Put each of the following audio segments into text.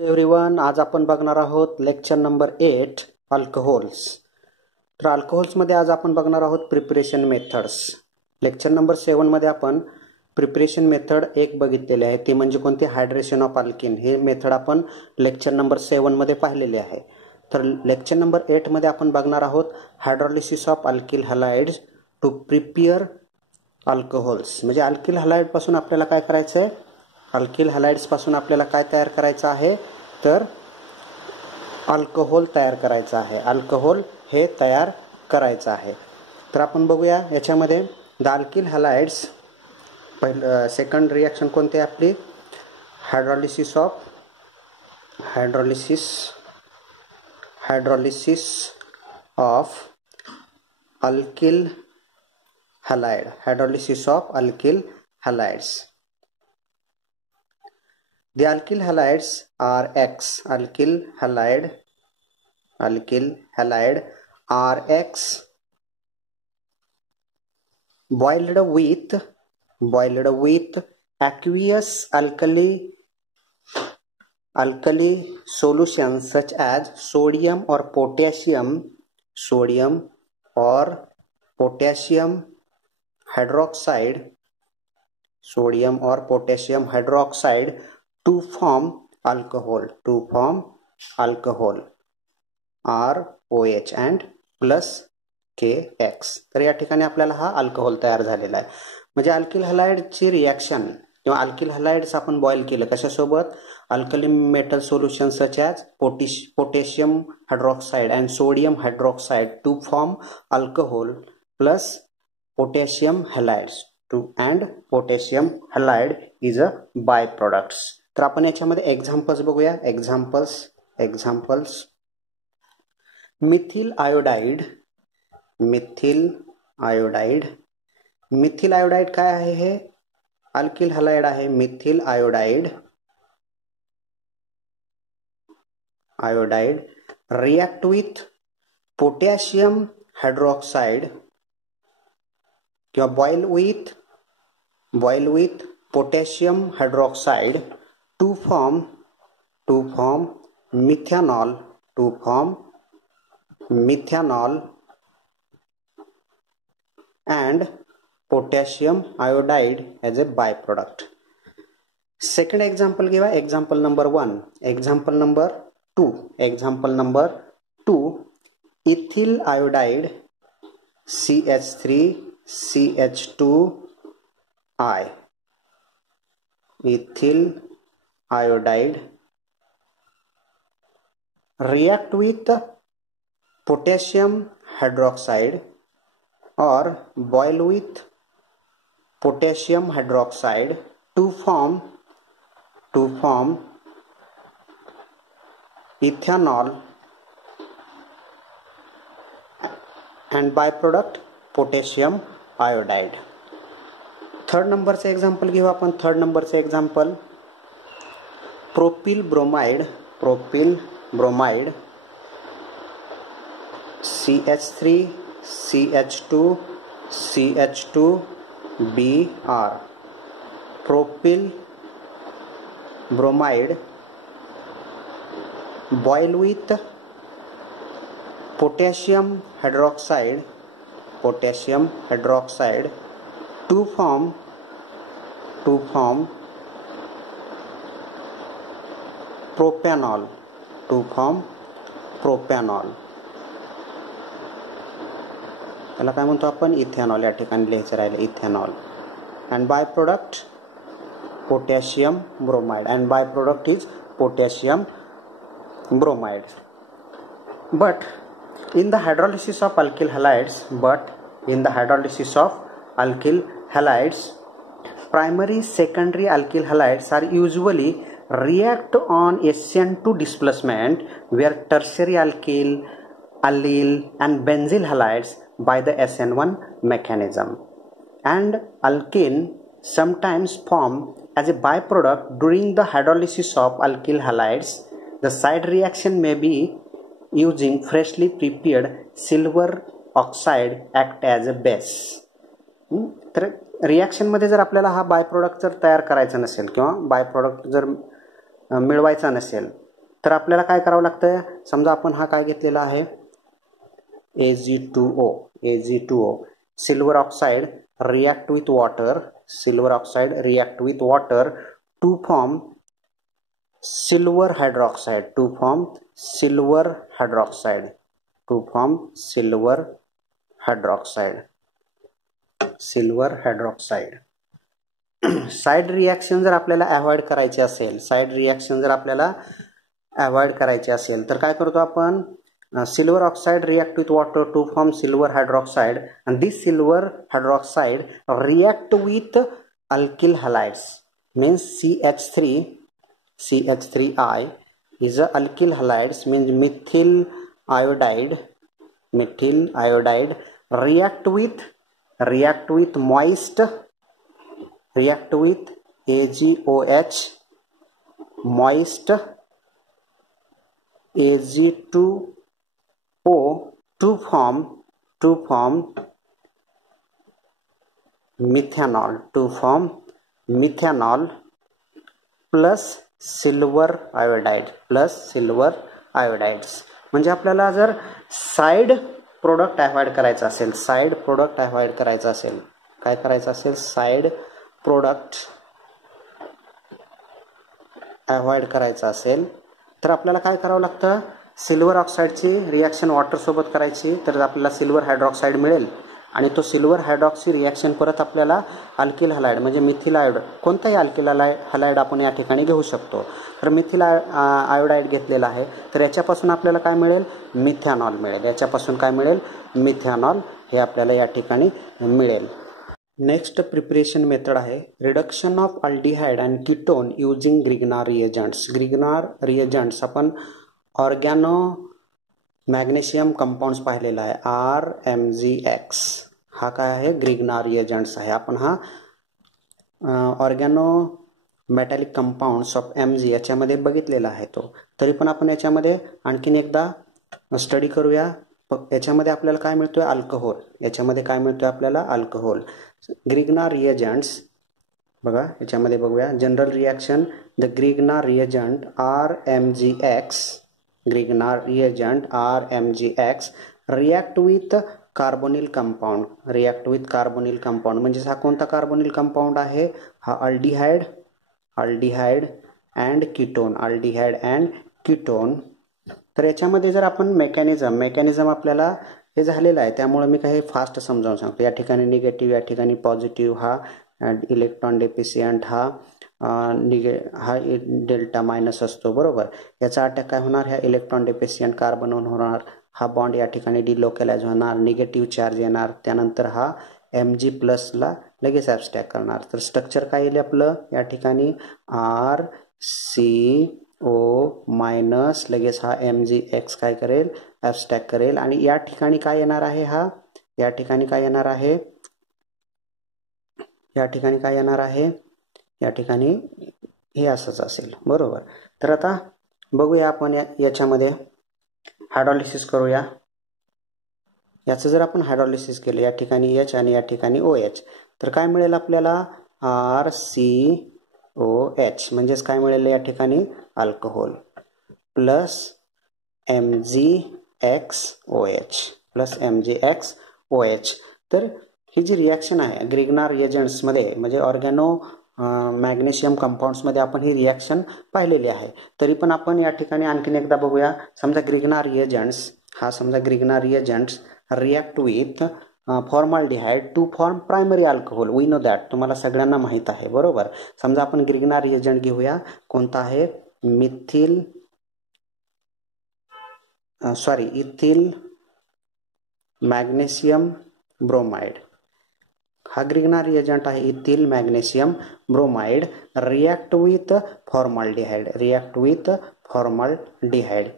Everyone, आज आपण बघणार आहोत लेक्चर नंबर 8 अल्कोहोल्स. तर अल्कोहोल्समध्ये आज आपण बघणार आहोत प्रिपरेशन मेथड्स. लेक्चर नंबर 7 मध्ये आपण प्रिपरेशन मेथड 1 बघितलेली आहे, ती म्हणजे कोणती, हायड्रेशन ऑफ अल्किन. हे मेथड आपण लेक्चर नंबर 7 मध्ये पाहिलेले आहे. तर लेक्चर नंबर 8 मध्ये आपण बघणार आहोत hydrolysis of alkyl halides to prepare alcohols. म्हणजे अल्किल हॅलाइड पासून आपल्याला काय करायचं आहे, अल्किल हॅलाइड्स पासून आपल्याला काय तयार करायचं आहे, तर अल्कोहोल तयार करायचं आहे. अल्कोहोल हे तयार करायचं आहे. तर आपण बघूया याच्यामध्ये द अल्किल हॅलाइड्स. पहिलं सेकंड रिॲक्शन कोणती आहे आपली, hydrolysis of alkyl halide. Hydrolysis of alkyl halides. The alkyl halides are X. Alkyl halide are X boiled with aqueous alkali solutions such as sodium or potassium hydroxide to form alcohol ROH and plus KX. तर या ठिकाणी आपल्याला हा alcohol तयार झालेला आहे. म्हणजे alkyl हॅलाइडची रिॲक्शन किंवा अल्किल हॅलाइड्स आपण बॉईल केलं कशासोबत, alkali metal solution such as potassium hydroxide and sodium hydroxide to form alcohol plus potassium halides and potassium halide is a byproducts. तर आपण याच्यामध्ये एक्झाम्पल्स बघूया. एक्झाम्पल्स मिथिल आयोडाइड काय आहे, हे अल्किल हॅलाइड आहे. Methyl iodide react with potassium hydroxide किंवा boil with potassium hydroxide to form methanol and potassium iodide as a byproduct. Second example give example number 1. Example number 2 ethyl iodide CH3CH2I. Ethyl iodide react with potassium hydroxide or boil with potassium hydroxide to form ethanol and byproduct potassium iodide. Third नंबरचे example घेऊ आपण. Third नंबरचे example propyl bromide CH3CH2CH2Br. Propyl bromide boil with potassium hydroxide to form propanol. त्याला काय म्हणतो आपण, ethanol. या ठिकाणी लिहायचं राहिलं ethanol. And by product potassium bromide. And by product is potassium bromide. But in the hydrolysis of alkyl halides, primary secondary alkyl halides are usually react on SN2 displacement, where tertiary alkyl, allyl and benzyl halides by the SN1 mechanism, and alkene sometimes form as a byproduct during the hydrolysis of alkyl halides. The side reaction may be using freshly prepared silver oxide act as a base. तर reaction मध्ये जर आपल्याला हा by product जर तयार करायचा नसेल किंवा बाय प्रोडक्ट जर मिळवायचा नसेल तर आपल्याला काय करावं लागतं, समजा आपण हा काय घेतलेला आहे Ag2O. Silver oxide react with water to form silver hydroxide. Side reaction जर आपल्याला अवॉइड करायची असेल, तर काय करतो आपण, silver oxide react with water to form silver hydroxide, and this silver hydroxide react with alkyl halides, means CH3I is a alkyl halides, means methyl iodide react with AgOH moist Ag2O to form methanol plus silver iodides. म्हणजे आपल्याला जर side product avoid करायचं असेल, काय करायचं असेल, side product avoid करायचं असेल, तर आपल्याला काय करावं लागतं, सिल्वर ऑक्साईडची रिॲक्शन वॉटर सोबत करायची, तर आपल्याला सिल्वर हायड्रॉक्साईड मिळेल, आणि तो सिल्वर हायड्रॉक्सी रिॲक्शन परत आपल्याला अल्किल हलाइड म्हणजे मिथिल आयोडाईड, कोणताही अल्किल हलाइड आपण या ठिकाणी घेऊ शकतो. तर मिथिल आयोडाईड घेतलेला आहे, तर याच्यापासून आपल्याला काय मिळेल, मिथॅनॉल हे आपल्याला या ठिकाणी मिळेल. नेक्स्ट प्रिपरेशन मेथड आहे reduction of aldehyde and ketone using Grignard reagents. आपण ऑर्गॅनो मॅग्नेशियम कंपाऊंड्स पाहिलेला आहे, RMgX. हा काय आहे, ग्रिग्नार रिएजंट्स आहे. आपण हा ऑर्गॅनो मेटॅलिक कंपाऊंड्स ऑफ Mg याच्यामध्ये बघितलेला आहे तो, तरी पण आपण याच्यामध्ये आणखीन एकदा स्टडी करूया. याच्यामध्ये आपल्याला काय मिळतोय, अल्कोहोल. ग्रिग्नार रिएजंट्स बघा, याच्यामध्ये बघूया general reaction. The Grignard reagent RMgX react with carbonyl compound. म्हणजे हा कोणता कार्बोनिल कंपाऊंड आहे, हा अल्डिहाइड अँड कीटोन. तर याच्यामध्ये जर आपण मेकॅनिझम आपल्याला हे झालेलं आहे, त्यामुळे मी काही फास्ट समजावून सांगतो. या ठिकाणी निगेटिव्ह, या ठिकाणी पॉझिटिव्ह. हा इलेक्ट्रॉन डेफिशियंट, हा डेल्टा मायनस असतो, बरोबर. याचा अटॅक काय होणार, ह्या इलेक्ट्रॉन डेफिशियंट कार्बनवर होणार. हा बॉन्ड या ठिकाणी डिलोकलाइज होणार, निगेटिव्ह चार्ज येणार. त्यानंतर हा Mg+ला लगेच ॲब्स्ट्रॅक्ट करणार. तर स्ट्रक्चर काय येईल आपलं, या ठिकाणी RCO- लगेच हा MgX काय करेल, ॲब्स्ट्रॅक्ट करेल. आणि या ठिकाणी काय येणार आहे, या ठिकाणी हे असंच असेल, बरोबर. तर आता बघूया आपण याच्यामध्ये हायड्रॉलिसिस करूया. याचं जर आपण हायड्रॉलिसिस केलं, या ठिकाणी H आणि या ठिकाणी OH, तर काय मिळेल आपल्याला, RCOH. म्हणजेच काय मिळेल, या ठिकाणी अल्कोहोल प्लस MgXOH. तर ही जी रिॲक्शन आहे ग्रिग्नार रिएजंट्समध्ये, म्हणजे ऑर्गॅनो मॅग्नेशियम कंपाऊंड्समध्ये आपण ही रिॲक्शन पाहिलेली आहे. तरी पण आपण या ठिकाणी आणखीन एकदा बघूया. समजा Grignard reagents react with formaldehyde to form primary alcohol. We know that, तुम्हाला सगळ्यांना माहीत आहे, बरोबर. समजा आपण ग्रिग्नार रिएजंट घेऊया, कोणता आहे, इथिल मॅग्नेशियम ब्रोमाइड. हा ग्रिग्नार रिएजंट आहे, ethyl magnesium bromide react with formaldehyde.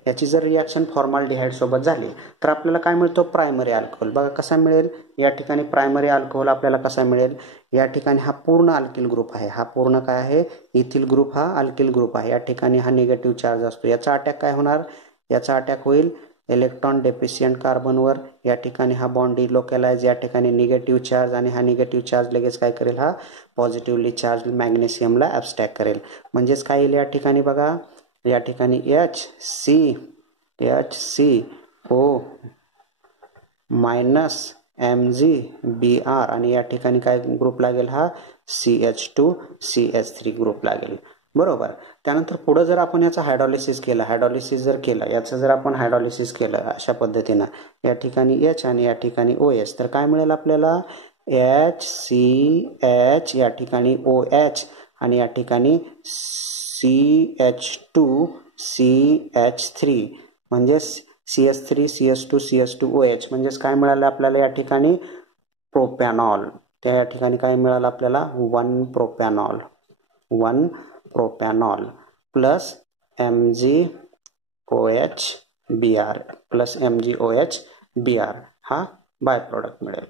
याची जर रिॲक्शन फॉर्मल्डिहाइड सोबत झाली, तर आपल्याला काय मिळतो, प्रायमरी अल्कोहोल. बघा कसा मिळेल, या ठिकाणी प्रायमरी अल्कोहोल आपल्याला कसा मिळेल, या ठिकाणी हा पूर्ण अल्किल ग्रुप आहे, हा पूर्ण काय आहे, इथिल ग्रुप हा अल्किल ग्रुप आहे. या ठिकाणी हा निगेटिव्ह चार्ज असतो. याचा अटॅक काय होणार, याचा अटॅक होईल इलेक्ट्रॉन डेफिशियंट कार्बनवर. या ठिकाणी हा बॉन्ड डिलोकलाइज, या ठिकाणी निगेटिव्ह चार्ज, आणि हा निगेटिव्ह चार्ज लगेच काय करेल, हा पॉझिटिव्हली चार्ज मॅग्नेशियमला ॲब्स्ट्रॅक्ट करेल. म्हणजेच काय येईल, या ठिकाणी बघा या ठिकाणी HCO मायनस MgBr आणि या ठिकाणी काय ग्रुप लागेल हा CH2CH3 ग्रुप लागेल बरोबर. त्यानंतर पुढे जर आपण याचा हायड्रॉलिसिस केलं याचं जर आपण हायड्रॉलिसिस केलं अशा पद्धतीनं या ठिकाणी H आणि या ठिकाणी OH तर काय मिळेल आपल्याला HCH या ठिकाणी OH आणि या ठिकाणी CH2CH3 म्हणजे CH3CH2CH2OH म्हणजेच काय मिळालं आपल्याला या ठिकाणी प्रोपॅनॉल. त्या या ठिकाणी काय मिळालं आपल्याला 1 प्रोपॅनॉल प्लस MgOH हा बाय प्रोडक्ट मिळेल.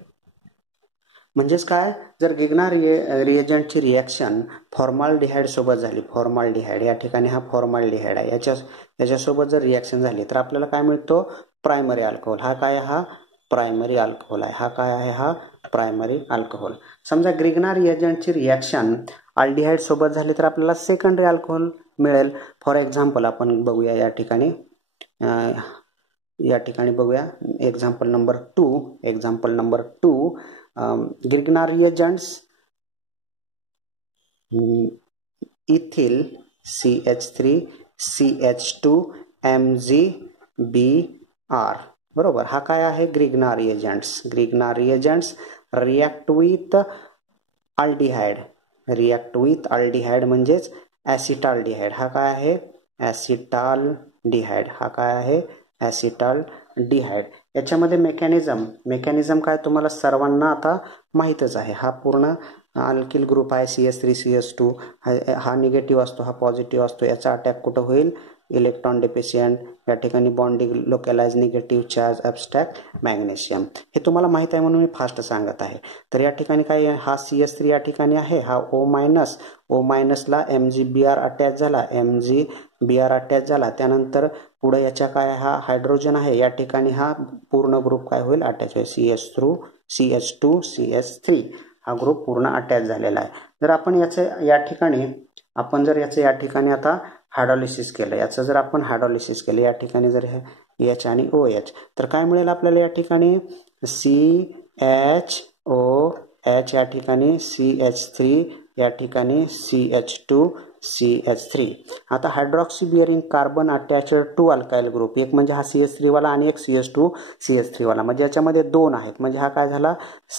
म्हणजेच काय जर गिग्ना रिएजंटची रिॲक्शन फॉर्माल्डिहाइड सोबत झाली या ठिकाणी हा फॉर्माल्डिहाइड आहे याच्यासोबत जर रिॲक्शन झाली तर आपल्याला काय मिळतो प्रायमरी अल्कोहोल. हा काय हा प्रायमरी अल्कोहोल आहे. हा प्रायमरी अल्कोहोल. समजा गिग्ना रिएजंटची रिॲक्शन अल्डिहाइड सोबत झाली तर आपल्याला सेकंडरी अल्कोहोल मिळेल. फॉर एक्झाम्पल आपण बघूया या ठिकाणी बघूया एक्झाम्पल नंबर 2 गिग्ना reagents ethyl CH3 CH2 MgBr बरोबर. हा काय आहे गिग्ना रिएजंट्स रिॲक्ट विथ अल्डिहाइड म्हणजेच ॲसिटाल्डिहाइड. हा काय आहे ॲसिटाल्डिहाइड. याच्यामध्ये मेकॅनिझम काय तुम्हाला सर्वांना आता माहीतच आहे. हा पूर्ण अल्किल ग्रुप आहे CH3 CH2 हा निगेटिव्ह असतो हा पॉझिटिव्ह असतो. याचा अटॅक कुठं होईल इलेक्ट्रॉन डेफिशियंट या ठिकाणी bonding localise negative charge abstract magnesium. हे तुम्हाला माहित आहे म्हणून मी फास्ट सांगत आहे. तर या ठिकाणी काय हा CH3 या ठिकाणी आहे हा O मायनसला MgBr अटॅच झाला त्यानंतर पुढे याच्या काय हा हायड्रोजन आहे या ठिकाणी हा पूर्ण ग्रुप काय होईल अटॅच होईल CH2CH3 हा ग्रुप पूर्ण अटॅच झालेला आहे. जर आपण याचं या ठिकाणी आता हायड्रॉलिसिस केलं या ठिकाणी जर H आणि OH तर काय मिळेल आपल्याला या ठिकाणी CHOH या ठिकाणी CH3 या ठिकाणी CH2CH3. आता hydroxy bearing carbon attached to alkyl group एक म्हणजे हा CH3 वाला आणि एक CH2CH3 वाला म्हणजे याच्यामध्ये दोन आहेत म्हणजे हा काय झाला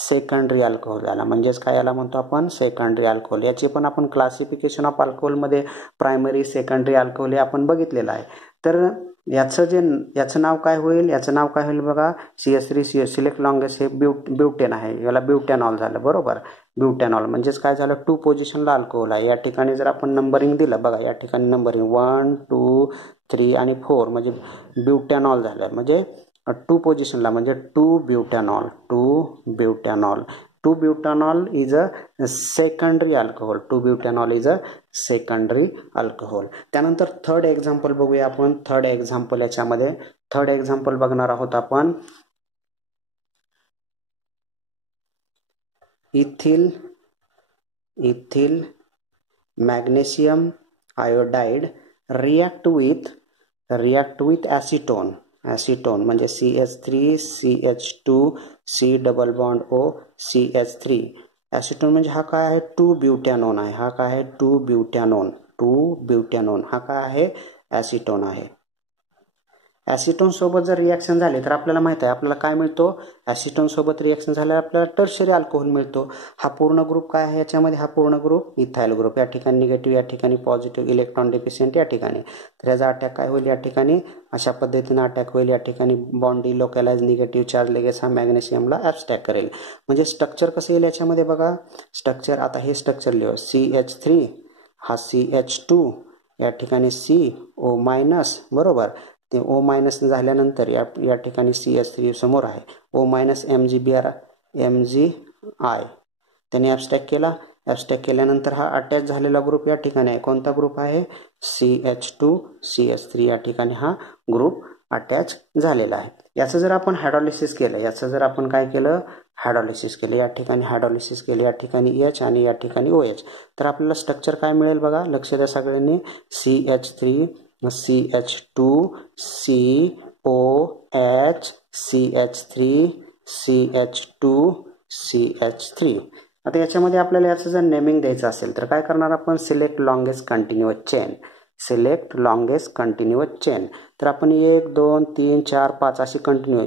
सेकंडरी अल्कोहोल झाला. म्हणजेच काय याला म्हणतो आपण सेकंडरी अल्कोहोल. याची पण आपण क्लासिफिकेशन ऑफ अल्कोहोलमध्ये प्रायमरी सेकंडरी अल्कोहोल हे आपण बघितलेलं आहे. तर याचं नाव काय होईल बघा CH3 सिलेक्ट लॉंगेस्ट हे ब्युटेन आहे याला ब्युटॅनॉल झालं बरोबर. ब्युटॅनॉल म्हणजेच काय झालं 2 पोझिशनला अल्कोहोल आहे. या ठिकाणी जर आपण नंबरिंग दिलं बघा या ठिकाणी नंबरिंग 1 2 3 आणि 4 म्हणजे ब्युटॅनॉल झालं म्हणजे 2 पोझिशनला म्हणजे 2 butanol is a secondary alcohol. त्यानंतर थर्ड एक्झाम्पल बघूया आपण. थर्ड एक्झाम्पल बघणार आहोत आपण ethyl magnesium iodide react with acetone म्हणजे CH3 CH2 C double bond O CH3. Acetone म्हणजे हा काय आहे 2 ब्युटॅनोन आहे. हा काय आहे 2 ब्युटॅनोन हा काय आहे ॲसिटोन आहे. ॲसिटोन सोबत जर रिॲक्शन झाले तर आपल्याला माहित आहे आपल्याला काय मिळतो ॲसिटोन सोबत रिॲक्शन झाल्यावर आपल्याला टर्शरी अल्कोहोल मिळतो. हा पूर्ण ग्रुप काय आहे याच्यामध्ये हा पूर्ण ग्रुप इथाइल ग्रुप या ठिकाणी निगेटिव्ह या ठिकाणी पॉझिटिव्ह इलेक्ट्रॉन डेफिशियंट या ठिकाणी. तर याचा अटॅक काय होईल या ठिकाणी अशा पद्धतीने अटॅक होईल या ठिकाणी बॉन्डी लोकलाइज निगेटिव्ह चार्ज लगेच हा मॅग्नेशियमला ॲब्स्ट्रॅक्ट करेल. म्हणजे स्ट्रक्चर कसं येईल याच्यामध्ये बघा स्ट्रक्चर आता हे स्ट्रक्चर लिहू CH3 हा CH2 या ठिकाणी CO मायनस बरोबर. ते O मायनस झाल्यानंतर या ठिकाणी CH3 समोर आहे O मायनस MgBr MgI त्याने ॲब्स्ट्रॅक्ट केल्यानंतर हा अटॅच झालेला ग्रुप या ठिकाणी आहे. कोणता ग्रुप आहे CH2CH3 या ठिकाणी हा ग्रुप अटॅच झालेला आहे. याचं जर आपण हायड्रॉलिसिस केलं या ठिकाणी हायड्रॉलिसिस केलं या ठिकाणी H आणि या ठिकाणी OH तर आपल्याला स्ट्रक्चर काय मिळेल बघा लक्ष द्या सगळ्यांनी CH3 CH2 COH CH3 CH2 CH3. आता याच्यामध्ये आपल्याला याचं जर नेमिंग द्यायचं असेल तर काय करणार आपण, select longest continuous chain, select longest continuous chain. तर आपण 1 2 3 4 5 अशी कंटिन्यू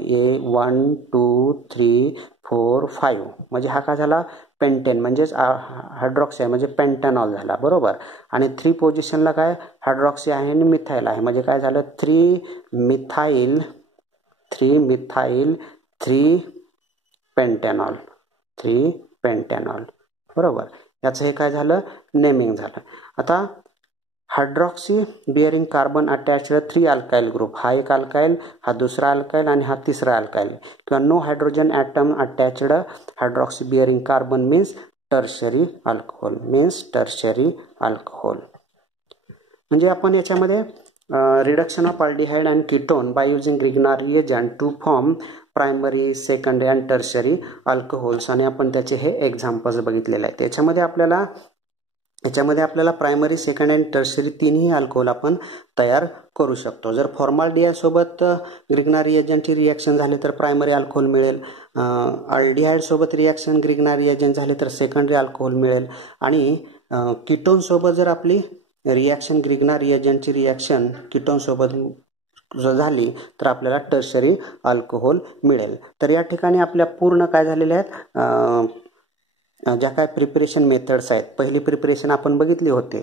1 2 3 4 5 म्हणजे हा काय झाला, पेंटेन म्हणजेच हायड्रॉक्सी आहे म्हणजे पेंटॅनॉल झाला बरोबर. आणि 3 पोझिशनला काय हायड्रॉक्सी आहे आणि मिथाईल आहे म्हणजे काय झालं 3 मिथाईल 3 पेंटॅनॉल बरोबर. याचं हे काय झालं, नेमिंग झालं. आता hydroxy bearing carbon attached 3 alkyl group, हा एक अल्काइल, हा दुसरा अल्काइल आणि हा तिसरा अल्काइल. किंवा no hydrogen atom attached hydroxy bearing carbon means tertiary alcohol. म्हणजे आपण याच्यामध्ये reduction of aldehyde and ketone by using Grignard reagent to form primary secondary and tertiary alcohols, आणि आपण त्याचे हे एक्झाम्पल्स बघितलेले आहेत. याच्यामध्ये आपल्याला प्रायमरी सेकंड अँड टर्शरी तिन्ही अल्कोहोल आपण तयार करू शकतो. जर फॉर्माल्डिहाइड सोबत ग्रिग्नार रिएजंटची रिॲक्शन झाली तर प्रायमरी अल्कोहोल मिळेल, अल्डिहाइड सोबत रिॲक्शन ग्रिग्नार रिएजंट झाले तर सेकंडरी अल्कोहोल मिळेल, आणि कीटोन सोबत जर आपली रिॲक्शन ग्रिग्नार रिएजंटची रिॲक्शन कीटोन सोबत जर झाली तर आपल्याला टर्शरी अल्कोहोल मिळेल. तर या ठिकाणी आपल्या पूर्ण काय झालेल्या आहेत, ज्या काय प्रिपरेशन मेथड्स आहेत. पहिली प्रिपरेशन आपण बघितली होती.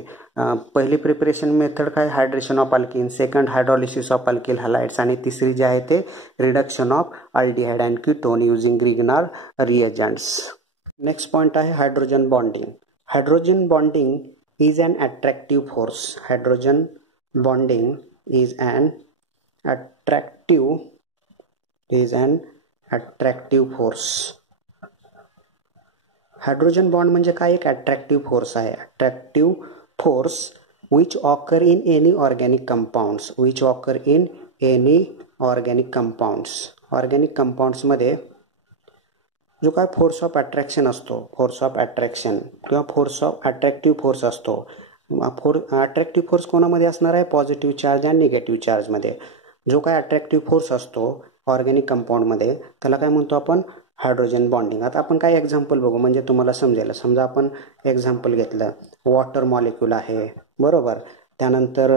पहिली प्रिपरेशन मेथड काय, hydration of alkene, second hydrolysis of alkyl halides, आणि तिसरी जी आहे ते reduction of aldehyde and ketone using Grignard reagents. Next point आहे hydrogen bonding. Hydrogen bonding is an attractive force. Hydrogen bonding is an attractive force. Hydrogen bond म्हणजे काय, एक attractive force आहे. Attractive force which occur in any organic compounds. Organic compounds मध्ये जो काय force of attraction असतो, force of attraction किंवा force of attractive force असतो. अट्रॅक्टिव्ह फोर्स कोणामध्ये असणार आहे, पॉझिटिव्ह चार्ज आणि निगेटिव्ह चार्जमध्ये. जो काय अट्रॅक्टिव्ह फोर्स असतो ऑर्गॅनिक कंपाऊंडमध्ये त्याला काय म्हणतो आपण, हायड्रोजन बॉन्डिंग. आता आपण काय एक्झाम्पल बघू म्हणजे तुम्हाला समजेल. समजा आपण एक्झाम्पल घेतलं, वॉटर मॉलिक्यूल आहे बरोबर, त्यानंतर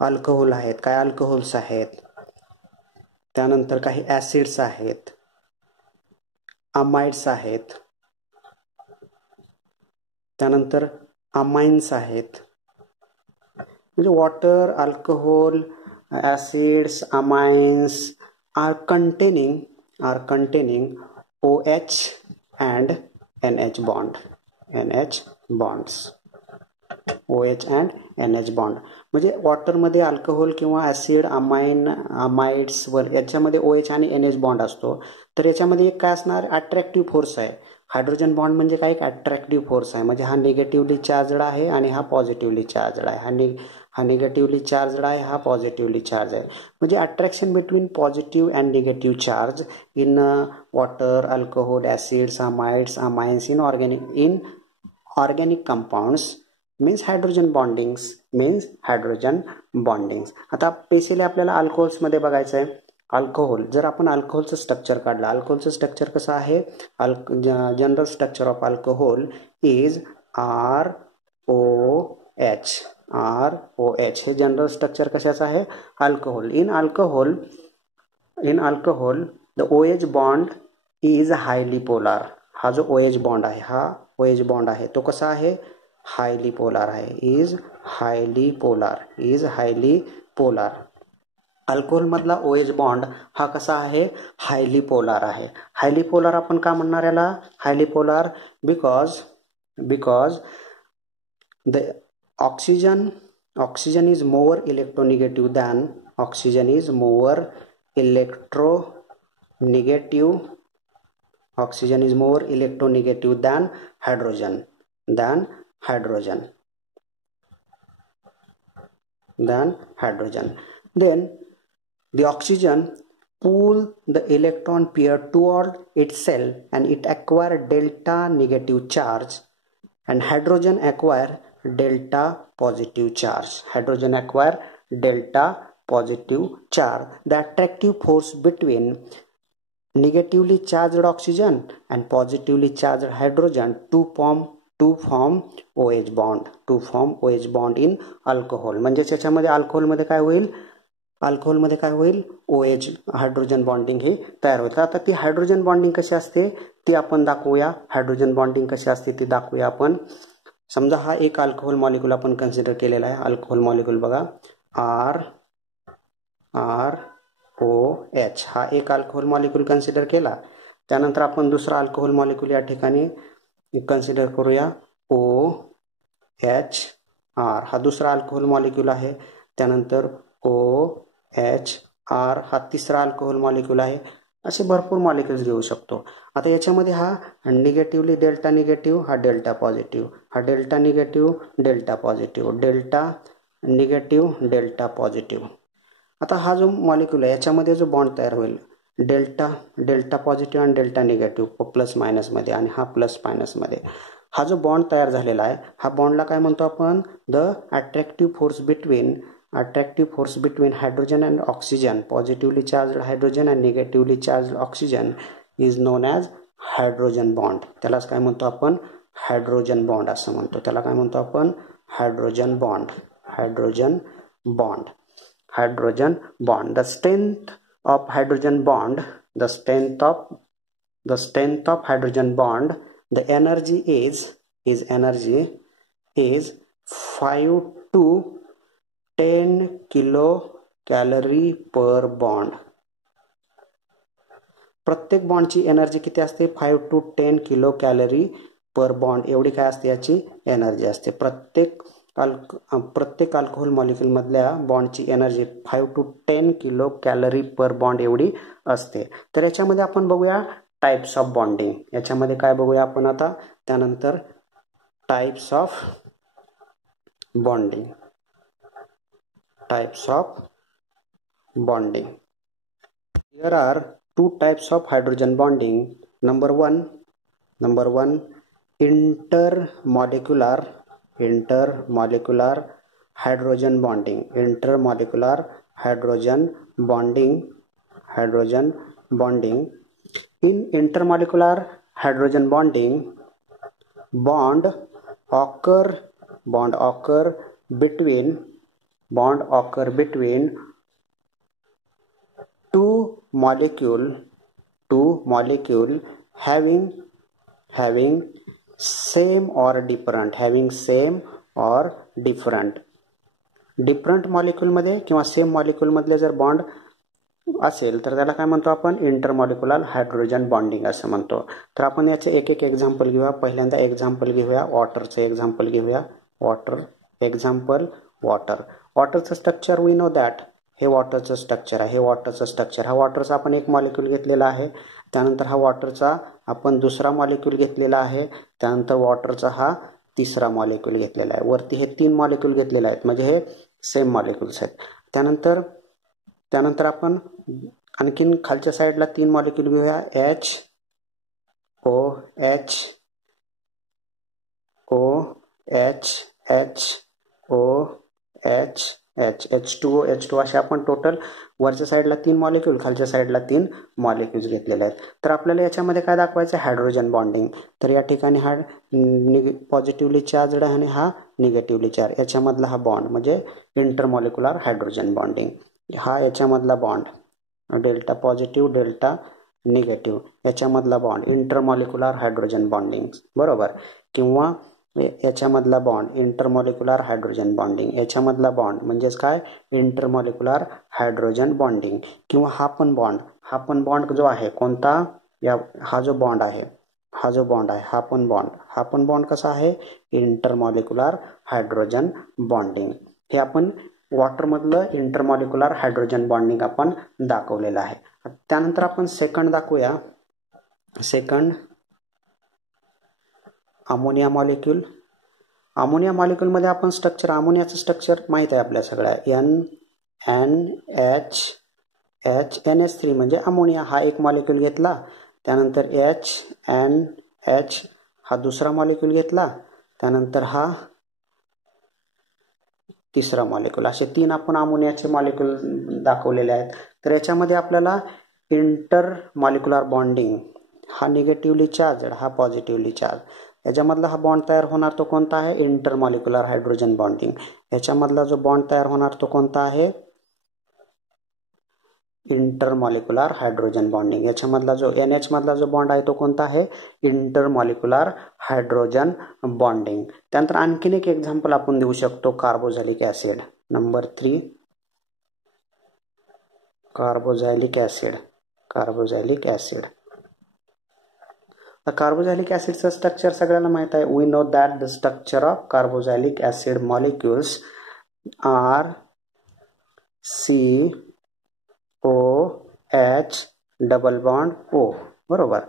अल्कोहोल आहेत, काय अल्कोहोल्स आहेत, त्यानंतर काही ॲसिड्स आहेत, अमाइड्स आहेत, त्यानंतर अमाइन्स आहेत. म्हणजे water, alcohol, acids, amines are containing OH and NH bond. OH and NH bond. म्हणजे वॉटरमध्ये अल्कोहोल किंवा ॲसिड, अमाइड्स वर याच्यामध्ये OH आणि NH बॉन्ड असतो. तर याच्यामध्ये एक काय असणार, अट्रॅक्टिव्ह फोर्स आहे. हायड्रोजन बॉन्ड म्हणजे काय, एक अट्रॅक्टिव्ह फोर्स आहे. म्हणजे हा निगेटिव्हली चार्जड आहे आणि हा पॉझिटिव्हली चार्जड आहे. हा निगेटिव्हली चार्जड आहे, हा पॉझिटिव्हली चार्ज आहे. म्हणजे attraction between positive and negative charge in water, alcohol, acids, amides, amines in organic compounds means hydrogen bondings. आता स्पेशली आपल्याला अल्कोहोल्समध्ये बघायचं आहे. अल्कोहोल, जर आपण अल्कोहोलचं स्ट्रक्चर काढलं, अल्कोहोलचं स्ट्रक्चर कसं आहे, general structure of alcohol is ROH. हे जनरल स्ट्रक्चर कशाचं आहे, alcohol. In alcohol the OH bond is highly polar. हा जो OH बॉन्ड आहे, तो कसा आहे, हायली पोलार आहे, इज हायली पोलार. अल्कोहोल मधला OH बॉन्ड हा कसा आहे, हायली पोलार आहे. हायली पोलार आपण का म्हणणार याला, highly polar because the oxygen is more electronegative than hydrogen. Then the oxygen pull the electron pair toward itself and it acquire delta negative charge, and hydrogen acquire delta positive charge. delta positive charge. The attractive force between negatively charged oxygen and positively charged hydrogen to form OH bond in alcohol. म्हणजे याच्यामध्ये अल्कोहोलमध्ये काय होईल, OH hydrogen bonding हे तयार होतं. आता ती hydrogen bonding कशी असते ती आपण दाखवूया. हायड्रोजन बॉन्डिंग कशी असते ती दाखवूया आपण. समजा हा एक अल्कोहोल मॉलिक्यूल आपण कन्सिडर केलेला आहे. अल्कोहोल मॉलिक्यूल बघा ROH हा एक अल्कोहोल मॉलिक्यूल कन्सिडर केला. त्यानंतर आपण दुसरा अल्कोहोल मॉलिक्यूल या ठिकाणी कन्सिडर करूया OHR हा दुसरा अल्कोहोल मॉलिक्यूल आहे. त्यानंतर OHR हा तिसरा अल्कोहोल मॉलिक्यूल आहे. असे भरपूर मॉलिक्यूल्स घेऊ शकतो. आता याच्यामध्ये हा निगेटिव्हली डेल्टा निगेटिव्ह, हा डेल्टा पॉझिटिव्ह, हा delta negative delta positive, delta negative delta positive. आता हा जो मॉलिक्यूल आहे याच्यामध्ये जो बॉन्ड तयार होईल डेल्टा पॉझिटिव्ह आणि डेल्टा निगेटिव्ह प्लस मायनसमध्ये आणि हा प्लस मायनसमध्ये, हा जो बॉन्ड तयार झालेला आहे हा बॉन्डला काय म्हणतो आपण, the attractive force between hydrogen and oxygen, positively charge hydrogen and negatively charge oxygen is non as hydrogen bond. त्यालाच काय म्हणतो आपण, हायड्रोजन बॉन्ड असं म्हणतो. त्याला काय म्हणतो आपण, hydrogen bond. The strength of hydrogen bond, the energy is 5 to 10 kilocalorie per bond. प्रत्येक बॉन्डची एनर्जी किती असते, 5 to 10 kilocalorie per bond एवढी काय असते याची एनर्जी असते. प्रत्येक अल्कोहोल मॉलिक्यूल मधल्या बॉन्डची energy 5 to 10 kilocalorie per bond एवढी असते. तर याच्यामध्ये आपण बघूया टाइप्स ऑफ बॉन्डिंग. याच्यामध्ये काय बघूया आपण आता त्यानंतर, types of bonding. There are two types of hydrogen bonding. Number one, intermolecular hydrogen bonding. In intermolecular hydrogen bonding, bond occur between two molecule having same or different. Different molecule मध्ये किंवा same molecule मधले जर bond असेल तर त्याला काय म्हणतो आपण, इंटरमॉलिक्युलर हायड्रोजन बॉन्डिंग असं म्हणतो. तर आपण याचे एक एक एक्झाम्पल घेऊया. पहिल्यांदा एक्झाम्पल घेऊया वॉटरचं एक्झाम्पल घेऊया. वॉटरचं स्ट्रक्चर वी नो दॅट, हे वॉटरचं स्ट्रक्चर आहे. हा वॉटरचा आपण एक मॉलिक्यूल घेतलेला आहे. त्यानंतर हा वॉटरचा आपण दुसरा मॉलिक्यूल घेतलेला आहे. त्यानंतर वॉटरचा हा तिसरा मॉलिक्यूल घेतलेला आहे. वरती हे 3 मॉलिक्यूल घेतलेले आहेत म्हणजे हे सेम मॉलिक्यूल्स आहेत. त्यानंतर आपण आणखीन खालच्या साईडला 3 मॉलिक्यूल घेऊया. H2O असे आपण टोटल वरच्या साईडला 3 मॉलिक्यूल, खालच्या साईडला 3 मॉलिक्यूल्स घेतलेले आहेत. तर आपल्याला याच्यामध्ये काय दाखवायचं, हायड्रोजन बॉन्डिंग. तर या ठिकाणी हा पॉझिटिव्हली चार्जड आणि हा निगेटिव्हली चार्ज, याच्यामधला हा बॉन्ड म्हणजे इंटरमॉलिक्युलर हायड्रोजन बॉन्डिंग. हा याच्यामधला bond delta positive delta negative याच्यामधला बॉन्ड इंटरमॉलिक्युलर हायड्रोजन बॉन्डिंग, बरोबर. किंवा याच्यामधला बॉन्ड इंटरमॉलिक्युलर हायड्रोजन बॉन्डिंग, याच्यामधला बॉन्ड म्हणजेच काय, इंटरमॉलिक्युलर हायड्रोजन बॉन्डिंग. किंवा हा पण बॉन्ड जो आहे कोणता, हा जो बॉन्ड आहे हा पण बॉन्ड कसा आहे, इंटरमॉलिक्युलर हायड्रोजन बॉन्डिंग. हे आपण वॉटरमधलं इंटरमॉलिक्युलर हायड्रोजन बॉन्डिंग आपण दाखवलेलं आहे. त्यानंतर आपण सेकंड दाखवूया. Ammonia molecule. अमोनिया मॉलिक्यूलमध्ये आपण अमोनियाचं स्ट्रक्चर माहीत आहे आपल्या सगळ्या, NH3 म्हणजे अमोनिया हा एक मॉलिक्यूल घेतला. त्यानंतर HNH हा दुसरा मॉलिक्यूल घेतला. त्यानंतर हा तिसरं मॉलिक्यूल, असे 3 आपण अमोनियाचे मॉलिक्यूल दाखवलेले आहेत. तर याच्यामध्ये आपल्याला इंटर मॉलिक्युलर बॉन्डिंग, हा निगेटिव्हली चार्ज, हा पॉझिटिव्हली चार्ज, याच्यामधला हा बॉन्ड तयार होणार तो कोणता आहे? Intermolecular hydrogen bonding. याच्यामधला जो बॉन्ड तयार होणार तो कोणता आहे? Intermolecular hydrogen bonding. याच्यामधला जो NH मधला जो बॉन्ड आहे तो कोणता आहे? Intermolecular hydrogen bonding. त्यानंतर आणखीन एक एक्झाम्पल आपण देऊ शकतो, carboxylic acid. Number 3 carboxylic acid. Carboxylic acid. Carboxylic ऍसिडचं स्ट्रक्चर सगळ्यांना माहित आहे. We know that the structure of carboxylic acid molecules are COH double bond O. बरोबर.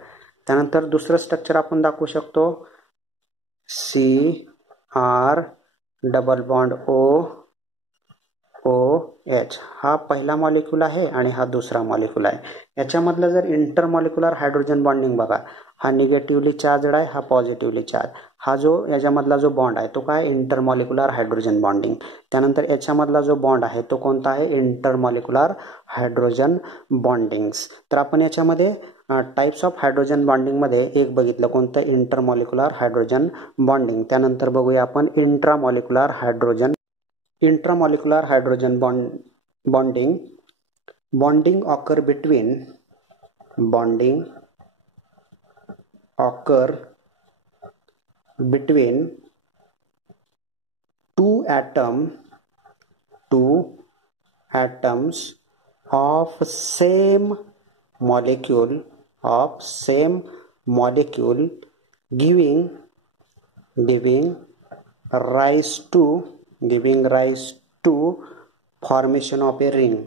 त्यानंतर दुसरं स्ट्रक्चर आपण दाखवू शकतो, CR डबल बॉन्ड OH. हा पहिला मॉलिक्यूल आहे आणि हा दुसरा मॉलिक्यूल आहे. याच्यामधलं जर इंटर मॉलिक्युलर हायड्रोजन बॉन्डिंग बघा, हा निगेटिव्हली चार्जड आहे, हा पॉझिटिव्हली चार्ज. हा जो याच्यामधला जो बॉन्ड आहे तो काय? Inter molecular hydrogen bonding. त्यानंतर याच्यामधला जो बॉन्ड आहे तो कोणता आहे? Intermolecular hydrogen bondings. तर आपण याच्यामध्ये टाइप्स ऑफ हायड्रोजन बॉन्डिंगमध्ये एक बघितलं, कोणतं? Intermolecular hydrogen bonding. त्यानंतर बघूया आपण intramolecular hydrogen. Intramolecular hydrogen bonding. Bonding occur between two atoms of same molecule giving rise to formation of a ring.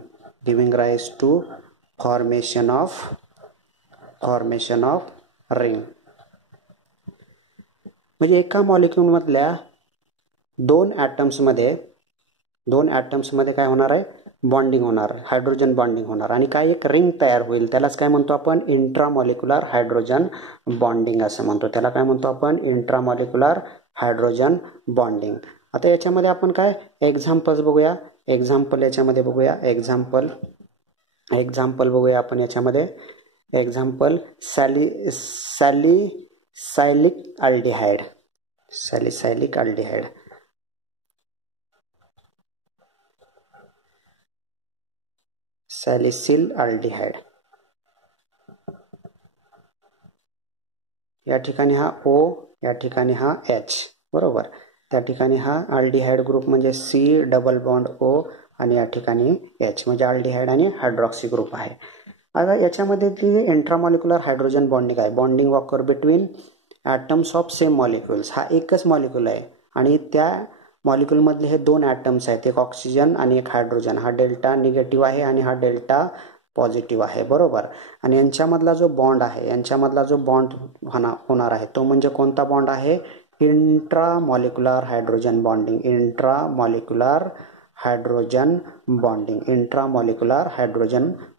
म्हणजे एका मॉलिक्यूल मधल्या दोन ॲटम्स मध्ये काय होणार आहे? बॉन्डिंग होणार, हायड्रोजन बॉन्डिंग होणार आणि काय? एक रिंग तयार होईल. त्यालाच काय म्हणतो आपण? इंट्रामॉलिक्युलर हायड्रोजन बॉन्डिंग असं म्हणतो. त्याला काय म्हणतो आपण? इंट्रामॉलिक्युलर हायड्रोजन बॉन्डिंग. आता याच्यामध्ये आपण काय एक्झाम्पल्स बघूया. याच्यामध्ये बघूया एक्झाम्पल बघूया आपण याच्यामध्ये. Example salicylic aldehyde. Salicyl aldehyde. या ठिकाणी हा O, या ठिकाणी हा H. बरोबर. त्या ठिकाणी हा अल्डिहाइड ग्रुप म्हणजे C डबल बॉन्ड O आणि या ठिकाणी H म्हणजे अल्डिहाइड आणि हायड्रॉक्सी ग्रुप आहे. आता याच्यामध्ये जी इंट्रामॉलिक्युलर हायड्रोजन बॉन्डिंग आहे, bonding occur between atoms of same molecules. हा एकच मॉलिक्यूल आहे आणि त्या मॉलिक्यूलमधले हे दोन ॲटम्स आहेत, एक ऑक्सिजन आणि एक हायड्रोजन. हा डेल्टा निगेटिव्ह आहे आणि हा डेल्टा पॉझिटिव्ह आहे. बरोबर. आणि यांच्यामधला जो बॉन्ड होणार आहे तो म्हणजे कोणता बॉन्ड आहे? Intramolecular hydrogen bonding. Intramolecular hydrogen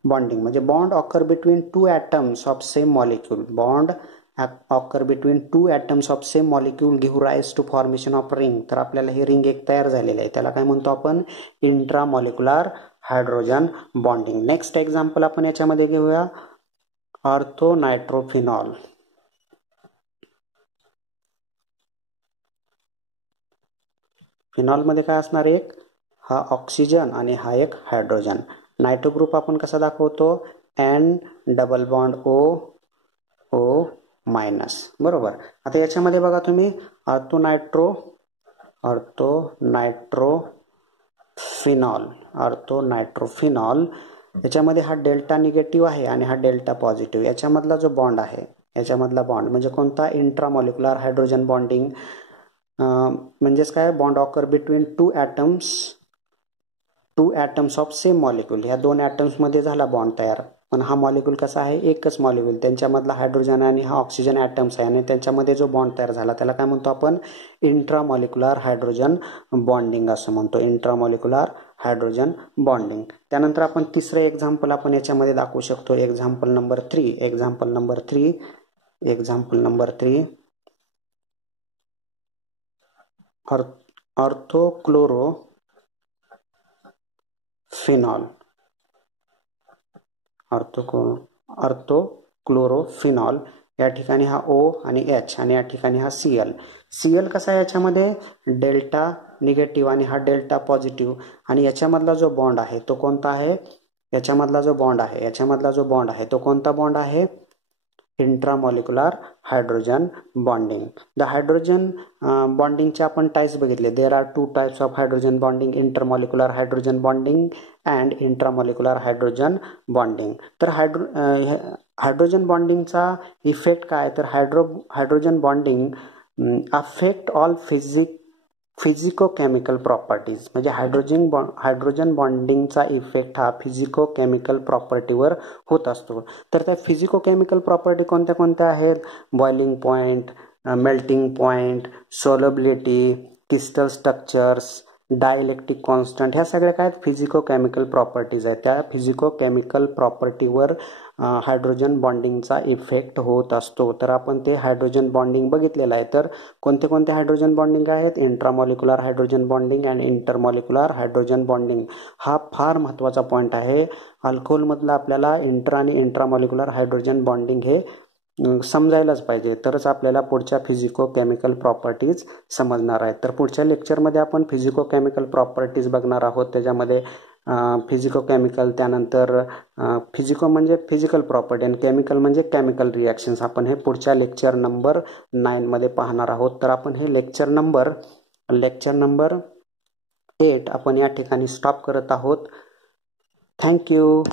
bonding म्हणजे bond occur between two atoms of same molecule. Bond occur between two atoms of same molecule give rise to formation of ring. तर आपल्याला ही रिंग एक तयार झालेली आहे, त्याला काय म्हणतो आपण? इंट्रामॉलिक्युलर हायड्रोजन बॉन्डिंग. नेक्स्ट एक्झाम्पल आपण याच्यामध्ये घेऊया, ऑर्थो नायट्रोफिनॉल. फिनॉलमध्ये काय असणार? एक हा ऑक्सिजन आणि हा एक हायड्रोजन. नायट्रो ग्रुप आपण कसा दाखवतो? N double bond O minus. बरोबर. आता याच्यामध्ये बघा तुम्ही, ऑर्थो नायट्रोफिनॉल. याच्यामध्ये हा डेल्टा निगेटिव्ह आहे आणि हा डेल्टा पॉझिटिव्ह. याच्यामधला जो बॉन्ड आहे, याच्यामधला बॉन्ड म्हणजे कोणता? Intramolecular hydrogen bonding. म्हणजेच काय? Bond occur between two atoms of same molecule. ह्या दोन ॲटम्समध्ये झाला बॉन्ड तयार, पण हा मॉलिक्यूल कसा आहे? एकच मॉलिक्यूल. त्यांच्यामधला हायड्रोजन आणि हा ऑक्सिजन ॲटम्स आहे आणि त्यांच्यामध्ये जो बॉन्ड तयार झाला त्याला काय म्हणतो आपण? इंट्रामॉलिक्युलर हायड्रोजन बॉन्डिंग असं म्हणतो. Intramolecular hydrogen bonding. त्यानंतर आपण तिसरं एक्झाम्पल आपण याच्यामध्ये दाखवू शकतो. Example number 3 orthochlorophenol, orthochlorophenol. या ठिकाणी हा O आणि H आणि या ठिकाणी हा Cl. Cl कसा आहे याच्यामध्ये डेल्टा निगेटिव्ह आणि हा डेल्टा पॉझिटिव्ह. आणि याच्यामधला जो बॉन्ड आहे तो कोणता आहे, याच्यामधला जो बॉन्ड आहे तो कोणता बॉन्ड आहे, intramolecular hydrogen bonding. The hydrogen बॉन्डिंगचे आपण टाइप्स बघितले. There are 2 types of hydrogen bonding, intermolecular hydrogen bonding and intramolecular hydrogen bonding. तर हायड्रोजन बॉन्डिंगचा इफेक्ट काय, तर hydrogen bonding affect all physicochemical properties. म्हणजे हायड्रोजन बॉन्डिंगचा इफेक्ट हा फिजिको केमिकल प्रॉपर्टीवर होत असतो. तर त्या फिजिको केमिकल प्रॉपर्टी कोणत्या कोणत्या आहेत, boiling point, melting point, solubility, crystal structures, dielectric constant, ह्या सगळ्या काय फिजिको केमिकल प्रॉपर्टीज आहेत. त्या फिजिको केमिकल प्रॉपर्टीवर हायड्रोजन बॉन्डिंगचा इफेक्ट होत असतो. तर आपण ते हायड्रोजन बॉन्डिंग बघितलेलं आहे. तर कोणते कोणते हायड्रोजन बॉन्डिंग आहेत, intramolecular hydrogen bonding and intermolecular hydrogen bonding. हा फार महत्त्वाचा पॉईंट आहे. अल्कोहोलमधला आपल्याला इंट्रा आणि इंट्रामॉलिक्युलर हायड्रोजन बॉन्डिंग हे समजायलाच पाहिजे, तरच आपल्याला पुढच्या फिजिको केमिकल प्रॉपर्टीज समजणार आहेत. तर पुढच्या लेक्चरमध्ये आपण फिजिको केमिकल प्रॉपर्टीज बघणार आहोत. त्याच्यामध्ये फिजिको केमिकल, त्यानंतर फिजिको म्हणजे फिजिकल प्रॉपर्टी आणि केमिकल म्हणजे केमिकल रिॲक्शन्स. आपण हे पुढच्या लेक्चर नंबर 9 मध्ये पाहणार आहोत. तर आपण हे लेक्चर नंबर 8 आपण या ठिकाणी स्टॉप करत आहोत. थँक्यू.